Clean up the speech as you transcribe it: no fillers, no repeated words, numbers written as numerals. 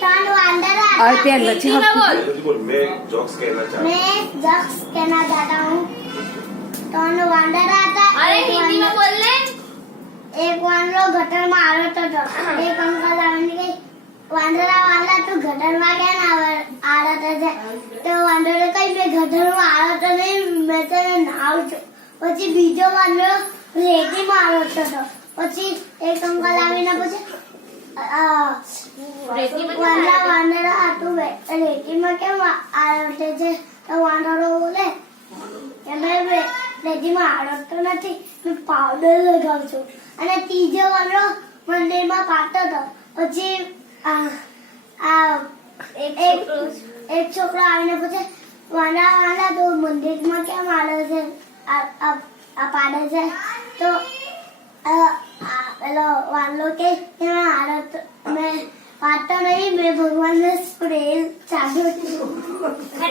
ત્રણ વાંદરા और હતા। प्यार बच्चे हिंदी में बोल। जल्दी बोल, मैं जोक्स कहना चाहता हूँ। मैं जक्स कहना चाहता हूँ। ત્રણ વાંદરા હતા। अरे हिंदी में बोलने। એક વાંદરો ગટરમાં આવતો હતો। એક અંકલ આવીને કહે, વાંદરા વાંદરા તું ગટરમાં કેમ આવતો છે? તો વાંદરો કહે, મેં ગટરમાં આવતો નહીં, મેં તને નાવું છું। પછી બીજો વાંદરો રેતીમાં આવતો હતો। પછી એક અંકલ આવીને પૂછે, રેતીમાં કેમ વાંદરા આવતો? વાંદરા તું રેતીમાં કેમ આવતો છે? તો વાંદરો બોલે કે મેં રેતીમાં આવડતો નથી, મેં પાવડર લગાવું છું। અને ત્રીજો વાંદરો મંદિરમાં પાતો હતો। પછી એક છોકરો આવીને પૂછે, વાંદરા વાંદરા તું મંદિરમાં કેમ આવે છે આ પાડે છે? તો પેલો વાંદરો કે મેં પાડતો નહીં, મેં ભગવાનને સ્પ્રે ચાલ્યો છું।